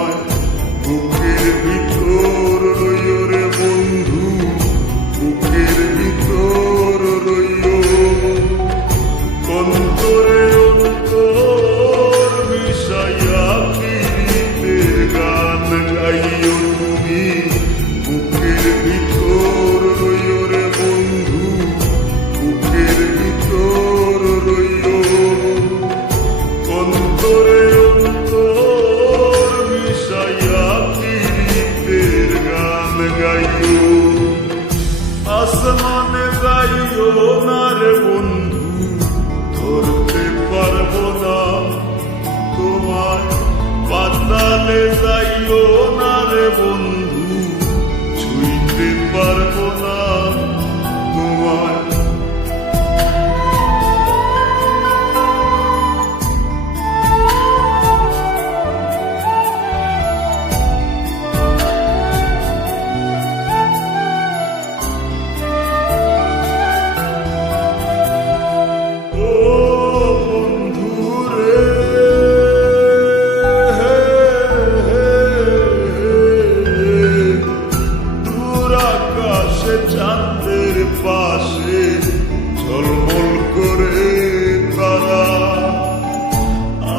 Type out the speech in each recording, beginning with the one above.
তোমায় বুকের ভিতর রইও রে বন্ধু, বুকের ভিতর রইও। অন্তরে অন্তর মিশাইয়া প্রীতির গান গাইও তুমি, বুকের ভিতর রইও রে বন্ধু, বুকের ভিতর রইও। অন্তরে অন্তর মিশাইয়া প্রীতির গান গাইও। আসমানে যাইও না রে বন্ধু, ধরতে পারবো না তোমায়। পাতালে যাইও না রে বন্ধু, ছুঁইতে পারবো না তোমায়। চাঁদের পাশে ঝলমল করে তারা,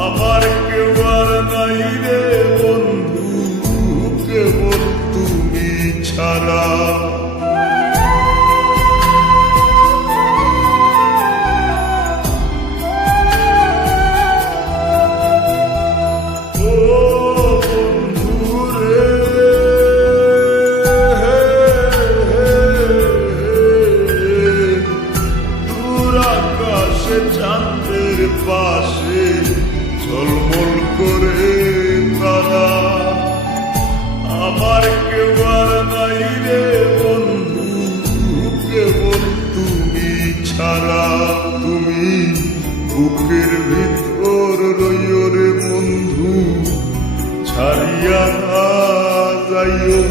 আমার কেউ আর নাই রে বন্ধু, কেবল তুমি ছাড়া। চাঁদের পাশে ঝলমল করে তারা, আমার কেউ আর নাই রে বন্ধু, কেবল তুমি ছাড়া। তুমি বুকের ভিতর রইও রে বন্ধু, ছাড়িয়া না যাইও।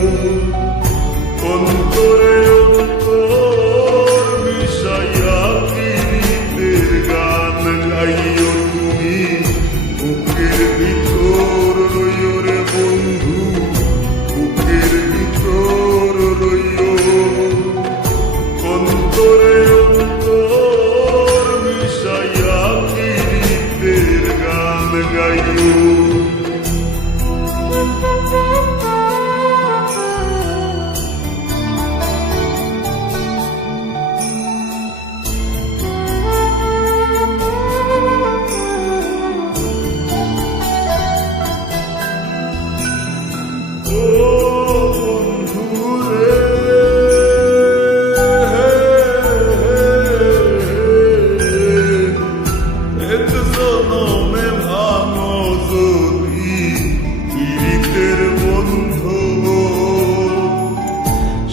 অন্তরে অন্তর মিশাইয়া গান গাইও তুমি, বুকের ভিতর রইও রে বন্ধু, বুকের ভিতর রইও। অন্তরে অন্তর মিশাইয়া প্রীতির গান গাইও।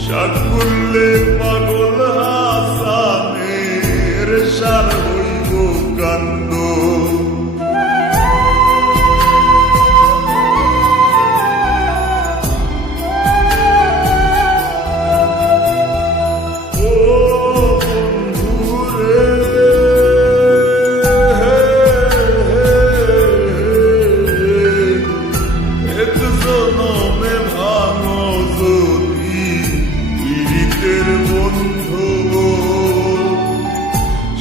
সাকুল্লে পাগল হাসানের সার হইব কান্দ,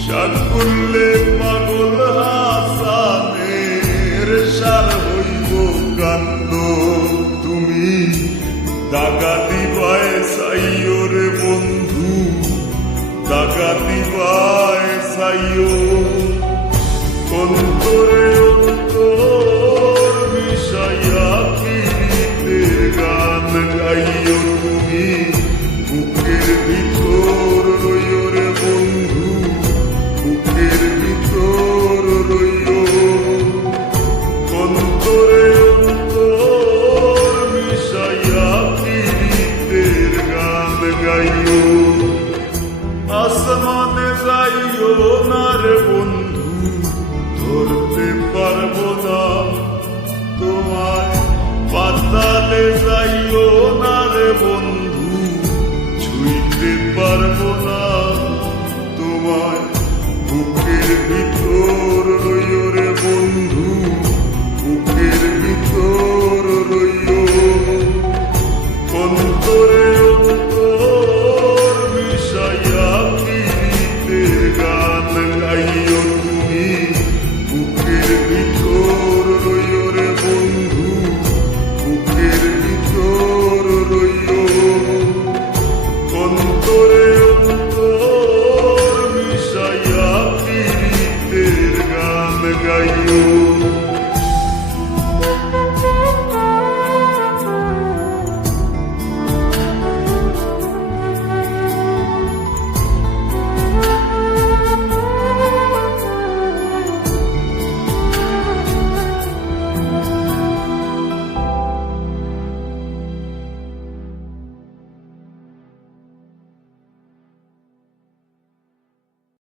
সাকুল্লে পাগল হাসানের সার হইব কান্দ। তুমি দাগা দিবায় সাইও রে বন্ধু, দাগা দিবায় সাইও। অন্তরে অন্তর মিশাইয়া প্রীতির গান গাইও তুমি, বুকের ভিতর রইও রে বন্ধু, বুকের ভিতর রইও। অন্তরে অন্তর মিশাইয়া প্রীতির গান গাইও। আসমানে যাইও না রে বন্ধু, ধরতে ngayon.